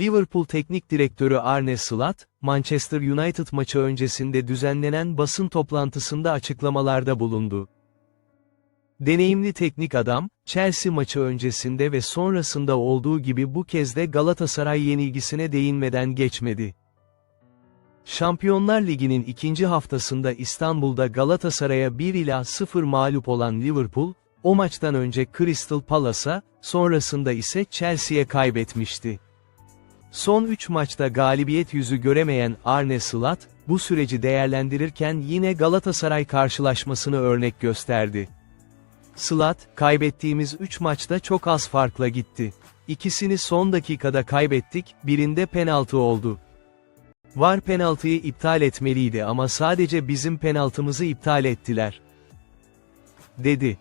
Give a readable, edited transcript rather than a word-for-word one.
Liverpool Teknik Direktörü Arne Slot, Manchester United maçı öncesinde düzenlenen basın toplantısında açıklamalarda bulundu. Deneyimli teknik adam, Chelsea maçı öncesinde ve sonrasında olduğu gibi bu kez de Galatasaray yenilgisine değinmeden geçmedi. Şampiyonlar Ligi'nin ikinci haftasında İstanbul'da Galatasaray'a 1-0 mağlup olan Liverpool, o maçtan önce Crystal Palace'a, sonrasında ise Chelsea'ye kaybetmişti. Son 3 maçta galibiyet yüzü göremeyen Arne Slot, bu süreci değerlendirirken yine Galatasaray karşılaşmasını örnek gösterdi. Slot, kaybettiğimiz 3 maçta çok az farkla gitti. İkisini son dakikada kaybettik, birinde penaltı oldu. VAR penaltıyı iptal etmeliydi ama sadece bizim penaltımızı iptal ettiler, dedi.